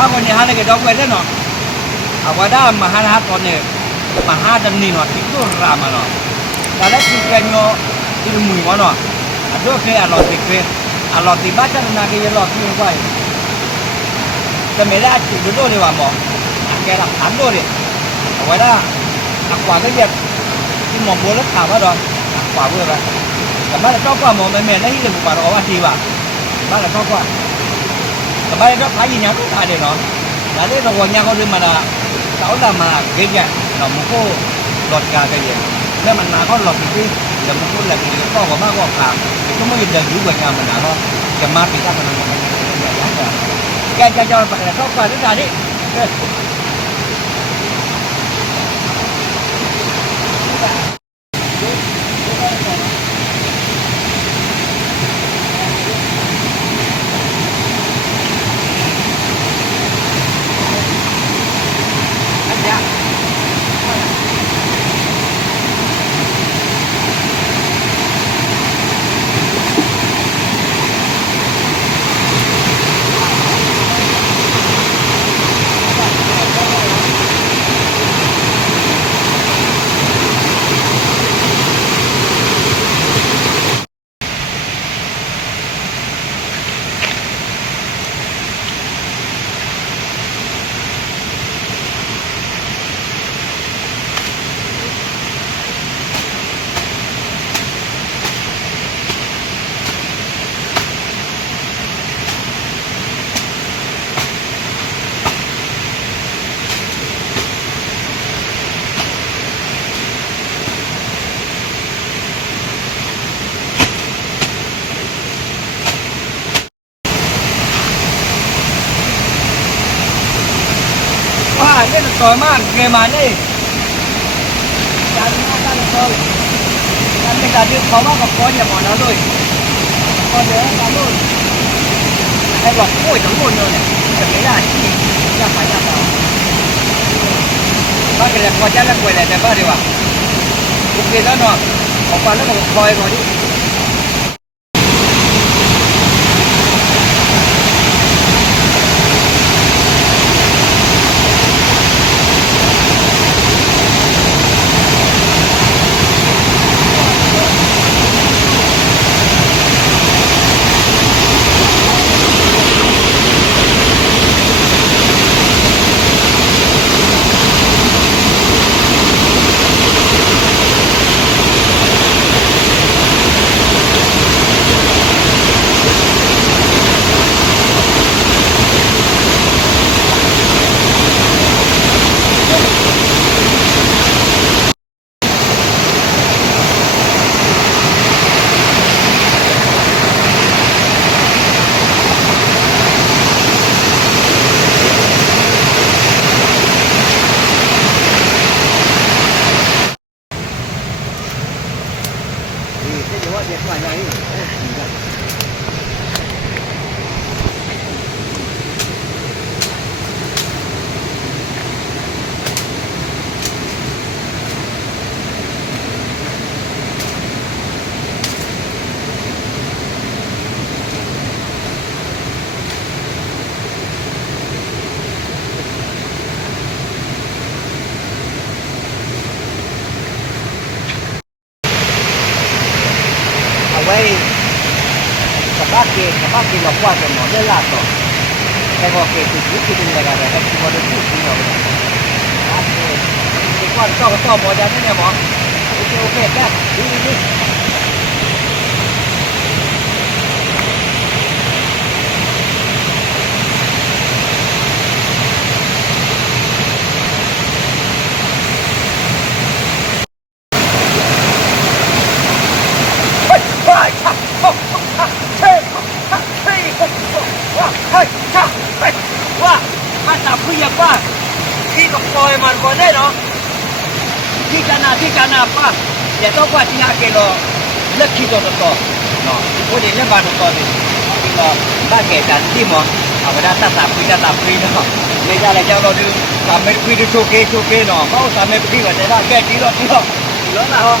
บ้านคนนี้ฮะเลยก็ดอกไว้ได้เนาะเอาว่าได้มาหาตอนนี้มาหาดันนี่เนาะที่ตัวรามาเนาะแต่แล้วที่แกเนาะที่มือวะเนาะอันนี้คืออร่อยจริงๆอร่อยที่บ้านจะนาเกยอร่อยที่ไหวแต่ไม่ได้จุดโดนเลยว่าหมอแกหลักฐานโดนเลยเอาไว้ได้หักกว่าก็เย็บที่หมอบัวแล้วถามว่าดอนหักกว่าเพื่ออะไรแต่บ้านเราชอบกว่าหมอแม่ๆแล้วที่จะบุกป่าเราว่าทีว่าบ้านเราชอบกว่าแต่บ้านเราขายยินยังก็ขายเลยเนาะแต่ที่เราวันนี้เขาเดินมาละเขาจะมาเก็บเนี่ยเรามุกหลอดกากันเย็นแล้วมันมาเขาหลอดจริงๆเรามุกหลอดจริงๆก็ว่ามาก็ขาดก็ไม่เดินอยู่กับงานมันหนาเขาจะมาปีตั้งมันแกจะไปแล้วเข้าไปทุกการนี้นี่ต่อมาเกมานี่การมาการต่อการเป็นการที่เขาว่ากับคนอย่าหมอนเอาด้วยคนเดียวการด้วยไอ้บอกโอ้ยทั้งหมดเลยเนี่ยจะไม่ได้ที่ยากไปยากเอาบ้านกันเลยพอจะแล้วกวยเลยแต่บ้านดีกว่าโอเคแล้วเนาะออกไปแล้วก็คอยก่อนดิเดี๋ยวว่าอย่างนี้เอาไว้capaz que los cuatro no del lato tengo que tutti di legare e ci vuole tutti no che qua sto mo da ne mo ok da di con él, ¿no? Chicana, pa. Ya todo cual tiene que lo le quito todo. No, oye, le va todo. Lo va que tan timo. Ahora está fui, no. Le ya le llamo de también fui de choque, no. Vamos a me pido, te da que tiro. Y lo da,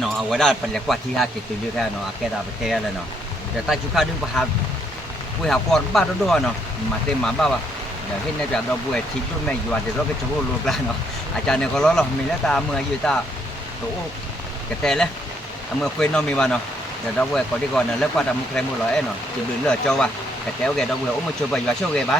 เนาะเอาไว้ได้เป็นกว่าที่5กิโลแค่เนาะแกได้ไปเทแล้วเนาะแต่ใต้ชุกาดึงไปหาปุยหาก่อนบ้านด้วยเนาะมาเต็มมาบ้าว่ะเดี๋ยวเห็นในจากดอกบัวทิ้งต้นไม้อยู่ว่าเดี๋ยวเราไปจะพูดลูกแล้วเนาะอาจารย์เนี่ยเขาล้อเรามีแล้วตาเมื่ออยู่ตาโอ้กระเตเลยเมื่อคุยน้องมีวันเนาะเดี๋ยวดอกบัวก่อนดีก่อนเนาะแล้วก็ทำใครมือลอยเนาะจะเบื่อเจ้าว่ะกระเตวแกดอกบัวโอ้มาช่วยไปอยู่ช่วยแกไป